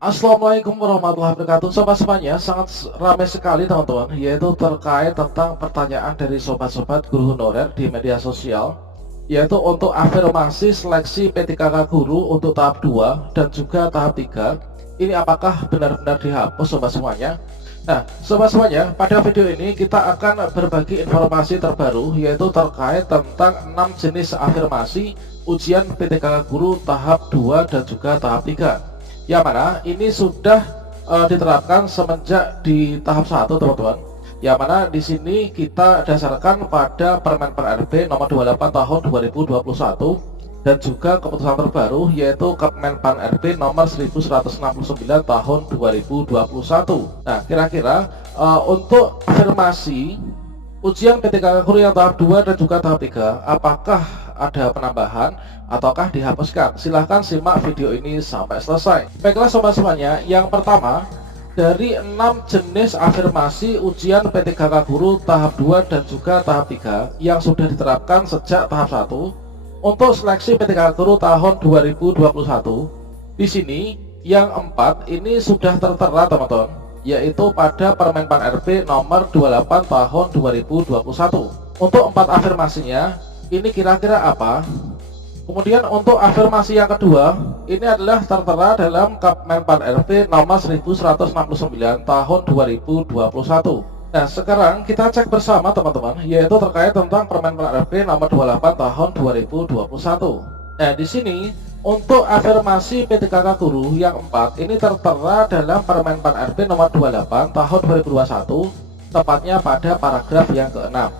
Assalamualaikum warahmatullahi wabarakatuh. Sobat semuanya, sangat ramai sekali teman-teman, yaitu terkait tentang pertanyaan dari sobat-sobat guru honorer di media sosial, yaitu untuk afirmasi seleksi P3K guru untuk tahap 2 dan juga tahap 3. Ini apakah benar-benar dihapus sobat semuanya? Nah, sobat semuanya, pada video ini kita akan berbagi informasi terbaru, yaitu terkait tentang 6 jenis afirmasi ujian P3K guru tahap 2 dan juga tahap 3, yang mana ini sudah diterapkan semenjak di tahap 1 teman-teman. Yang mana di sini kita dasarkan pada Permen PAN-RB nomor 28 tahun 2021 dan juga keputusan terbaru yaitu Permen PAN-RB nomor 1169 tahun 2021. Nah, kira-kira untuk afirmasi ujian P3K guru yang tahap 2 dan juga tahap 3, apakah ada penambahan ataukah dihapuskan? Silahkan simak video ini sampai selesai. Baiklah sobat semuanya, yang pertama dari 6 jenis afirmasi ujian P3K guru tahap 2 dan juga tahap 3 yang sudah diterapkan sejak tahap 1 untuk seleksi P3K guru tahun 2021. Di sini yang 4 ini sudah tertera teman-teman, yaitu pada Permen PAN-RB nomor 28 tahun 2021. Untuk 4 afirmasinya ini kira-kira apa? Kemudian untuk afirmasi yang kedua, ini adalah tertera dalam Permen PAN-RB nomor 1169 tahun 2021. Nah, sekarang kita cek bersama teman-teman, yaitu terkait tentang Permen PAN-RB nomor 28 tahun 2021. Nah, di sini untuk afirmasi P3K guru yang 4 ini tertera dalam Permen PAN-RB nomor 28 tahun 2021, tepatnya pada paragraf yang ke-6,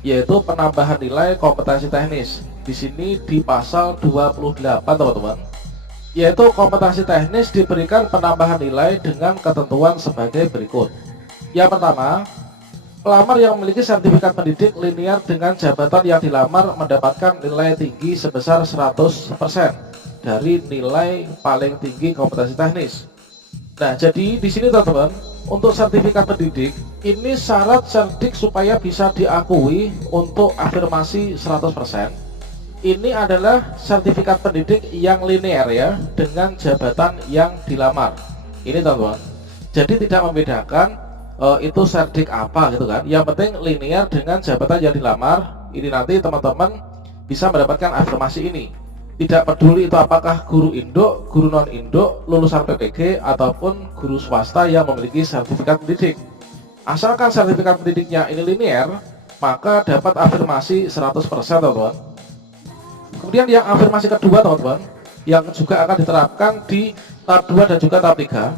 yaitu penambahan nilai kompetensi teknis. Di sini di pasal 28 teman-teman, yaitu kompetensi teknis diberikan penambahan nilai dengan ketentuan sebagai berikut. Yang pertama, pelamar yang memiliki sertifikat pendidik linear dengan jabatan yang dilamar mendapatkan nilai tinggi sebesar 100% dari nilai paling tinggi kompetensi teknis. Nah, jadi di sini teman-teman, untuk sertifikat pendidik ini syarat cerdik supaya bisa diakui untuk afirmasi 100%. Ini adalah sertifikat pendidik yang linear ya, dengan jabatan yang dilamar. Ini teman-teman. Jadi tidak membedakan itu cerdik apa gitu kan. Yang penting linear dengan jabatan yang dilamar. Ini nanti teman-teman bisa mendapatkan afirmasi ini. Tidak peduli itu apakah guru induk, guru non induk, lulusan PPG ataupun guru swasta yang memiliki sertifikat pendidik. Asalkan sertifikat pendidiknya ini linear, maka dapat afirmasi 100% teman-teman. Kemudian yang afirmasi kedua teman-teman, yang juga akan diterapkan di tahap 2 dan juga tahap 3,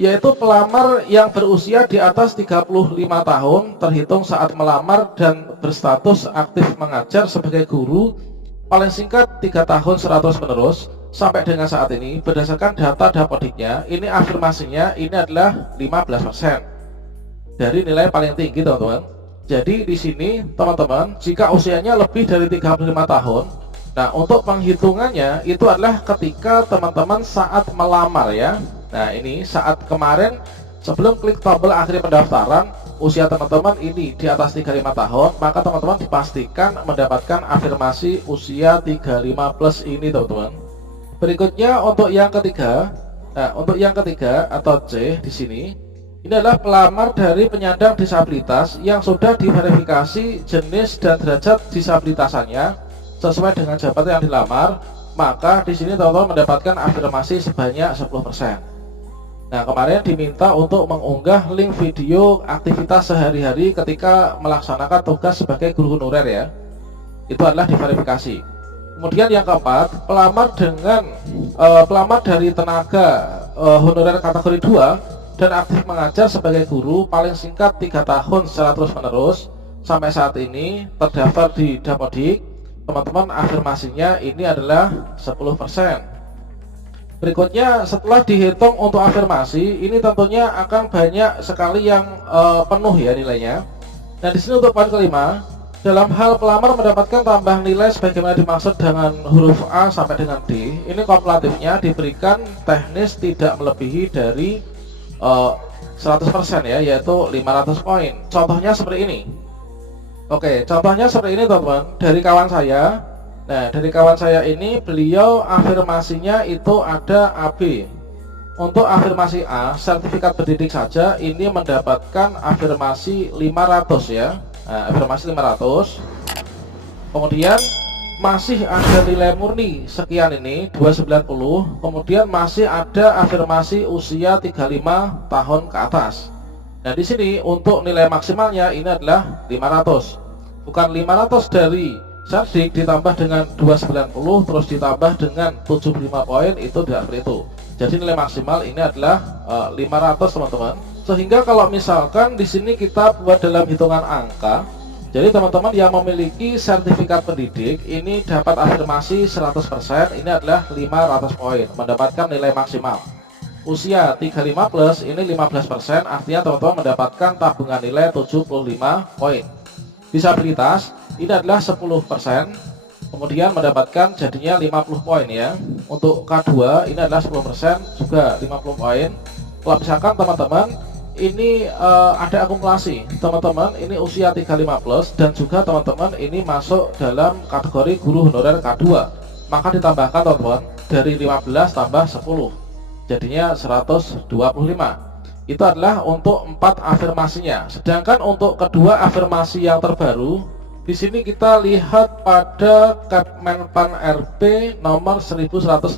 yaitu pelamar yang berusia di atas 35 tahun terhitung saat melamar dan berstatus aktif mengajar sebagai guru paling singkat 3 tahun 100 menerus sampai dengan saat ini. Berdasarkan data Dapodiknya, ini afirmasinya ini adalah 15% dari nilai paling tinggi teman-teman. Jadi di sini teman-teman, jika usianya lebih dari 35 tahun, nah untuk penghitungannya itu adalah ketika teman-teman saat melamar ya. Nah ini saat kemarin sebelum klik tombol akhir pendaftaran, usia teman-teman ini di atas 35 tahun, maka teman-teman dipastikan mendapatkan afirmasi usia 35 plus ini teman-teman. Berikutnya untuk yang ketiga. Nah, untuk yang ketiga atau C di sini, ini adalah pelamar dari penyandang disabilitas yang sudah diverifikasi jenis dan derajat disabilitasannya sesuai dengan jabatan yang dilamar, maka di sini teman-teman mendapatkan afirmasi sebanyak 10%. Nah, kemarin diminta untuk mengunggah link video aktivitas sehari-hari ketika melaksanakan tugas sebagai guru honorer ya. Itu adalah diverifikasi. Kemudian yang keempat, pelamar dari tenaga honorer kategori 2 dan aktif mengajar sebagai guru paling singkat 3 tahun secara terus-menerus sampai saat ini terdaftar di Dapodik. Teman-teman, afirmasinya ini adalah 10%. Berikutnya, setelah dihitung untuk afirmasi, ini tentunya akan banyak sekali yang penuh ya nilainya. Nah, di sini untuk poin kelima, dalam hal pelamar mendapatkan tambahan nilai sebagaimana dimaksud dengan huruf A sampai dengan D, ini kumulatifnya diberikan teknis tidak melebihi dari 100% ya, yaitu 500 poin. Contohnya seperti ini. Oke, contohnya seperti ini teman-teman, dari kawan saya. Nah, dari kawan saya ini beliau afirmasinya itu ada AB. Untuk afirmasi A, sertifikat pendidik saja ini mendapatkan afirmasi 500 ya. Nah, afirmasi 500. Kemudian masih ada nilai murni sekian ini 290. Kemudian masih ada afirmasi usia 35 tahun ke atas. Nah, di sini untuk nilai maksimalnya ini adalah 500. Bukan 500 dari Cerdik ditambah dengan 290 terus ditambah dengan 75 poin, itu tidak seperti itu. Jadi nilai maksimal ini adalah 500 teman-teman. Sehingga kalau misalkan di sini kita buat dalam hitungan angka, jadi teman-teman yang memiliki sertifikat pendidik ini dapat afirmasi 100%, ini adalah 500 poin, mendapatkan nilai maksimal. Usia 35 plus ini 15%, artinya teman-teman mendapatkan tabungan nilai 75 poin. Disabilitas ini adalah 10%, kemudian mendapatkan jadinya 50 poin ya. Untuk K2 ini adalah 10%, juga 50 poin. Kalau misalkan teman-teman ini ada akumulasi, teman-teman ini usia 35 plus dan juga teman-teman ini masuk dalam kategori guru honorer K2, maka ditambahkan teman-teman dari 15 tambah 10 jadinya 125. Itu adalah untuk 4 afirmasinya. Sedangkan untuk kedua afirmasi yang terbaru, di sini kita lihat pada Kemenpan RB nomor 1169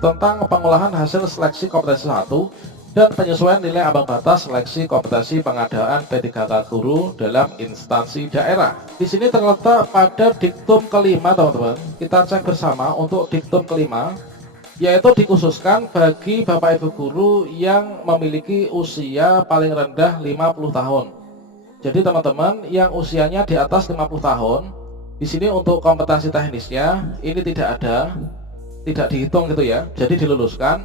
tentang pengolahan hasil seleksi kompetensi 1 dan penyesuaian nilai ambang batas seleksi kompetensi pengadaan P3K guru dalam instansi daerah. Di sini terletak pada diktum kelima, teman-teman. Kita cek bersama untuk diktum kelima, yaitu dikhususkan bagi Bapak Ibu guru yang memiliki usia paling rendah 50 tahun. Jadi teman-teman yang usianya di atas 50 tahun, di sini untuk kompetensi teknisnya ini tidak ada, tidak dihitung gitu ya. Jadi diluluskan.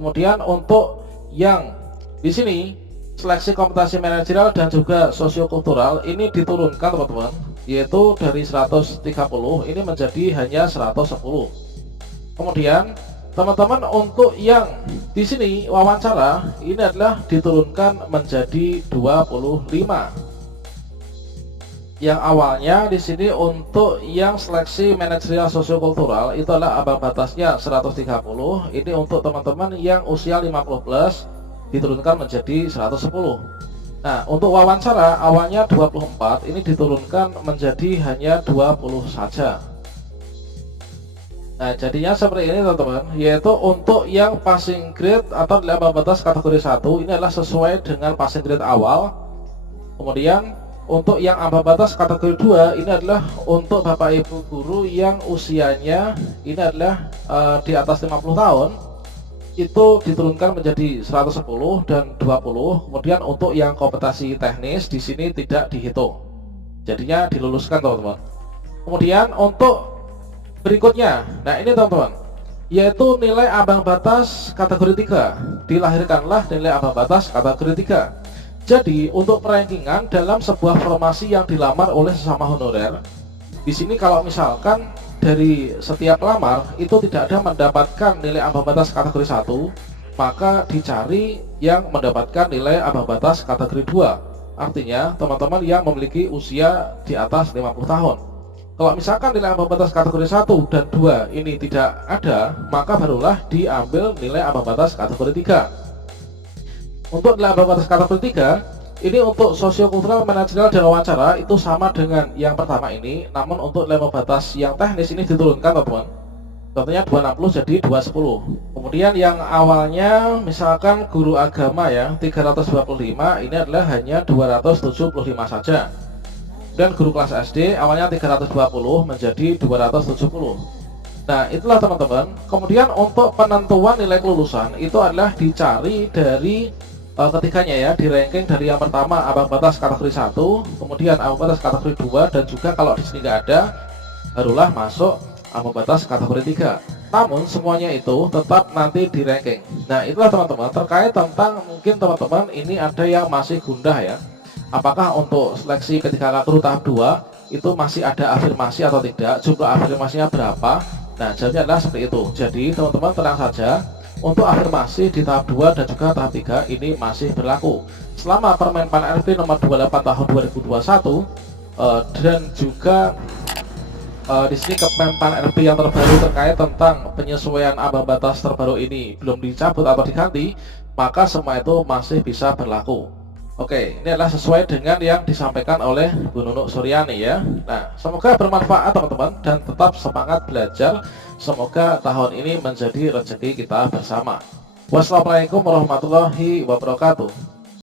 Kemudian untuk yang di sini seleksi kompetensi manajerial dan juga sosiokultural ini diturunkan teman-teman, yaitu dari 130 ini menjadi hanya 110. Kemudian teman-teman untuk yang di sini wawancara ini adalah diturunkan menjadi 25. Yang awalnya di sini untuk yang seleksi manajerial sosiokultural itu adalah ambang batasnya 130. Ini untuk teman-teman yang usia 50 plus diturunkan menjadi 110. Nah, untuk wawancara awalnya 24, ini diturunkan menjadi hanya 20 saja. Nah, jadinya seperti ini teman-teman, yaitu untuk yang passing grade atau ambang batas kategori 1 ini adalah sesuai dengan passing grade awal. Kemudian untuk yang ambang batas kategori 2 ini adalah untuk Bapak Ibu guru yang usianya ini adalah di atas 50 tahun, itu diturunkan menjadi 110 dan 20. Kemudian untuk yang kompetensi teknis di sini tidak dihitung. Jadinya diluluskan teman-teman. Kemudian untuk berikutnya, nah ini teman-teman, yaitu nilai ambang batas kategori 3. Dilahirkanlah nilai ambang batas kategori 3. Jadi untuk perankingan dalam sebuah formasi yang dilamar oleh sesama honorer, di sini kalau misalkan dari setiap lamar itu tidak ada mendapatkan nilai ambang batas kategori 1, maka dicari yang mendapatkan nilai ambang batas kategori 2. Artinya teman-teman yang memiliki usia di atas 50 tahun. Kalau misalkan nilai ambang batas kategori 1 dan 2 ini tidak ada, maka barulah diambil nilai ambang batas kategori 3. Untuk nilai ambang batas kategori 3 ini untuk sosiokultural, manajerial, dan wawancara itu sama dengan yang pertama ini. Namun untuk nilai ambang batas yang teknis ini diturunkan teman-teman. Contohnya 260 jadi 210. Kemudian yang awalnya misalkan guru agama ya 325, ini adalah hanya 275 saja. Dan guru kelas SD awalnya 320 menjadi 270. Nah, itulah teman-teman. Kemudian untuk penentuan nilai kelulusan itu adalah dicari dari ketiganya ya, di ranking dari yang pertama ambang batas kategori 1, kemudian ambang batas kategori 2, dan juga kalau di sini nggak ada barulah masuk ambang batas kategori 3. Namun semuanya itu tetap nanti di ranking. Nah, itulah teman-teman terkait tentang mungkin teman-teman ini ada yang masih gundah ya. Apakah untuk seleksi P3K guru tahap 2 itu masih ada afirmasi atau tidak, jumlah afirmasinya berapa? Nah, jawabnya adalah seperti itu. Jadi teman-teman tenang saja, untuk afirmasi di tahap 2 dan juga tahap 3 ini masih berlaku selama Permenpan RB nomor 28 tahun 2021 dan juga di sini Kemenpan RB yang terbaru terkait tentang penyesuaian ambang batas terbaru ini belum dicabut atau diganti, maka semua itu masih bisa berlaku. Oke, ini adalah sesuai dengan yang disampaikan oleh Bu Nunuk Suryani ya. Nah, semoga bermanfaat teman-teman dan tetap semangat belajar. Semoga tahun ini menjadi rezeki kita bersama. Wassalamualaikum warahmatullahi wabarakatuh.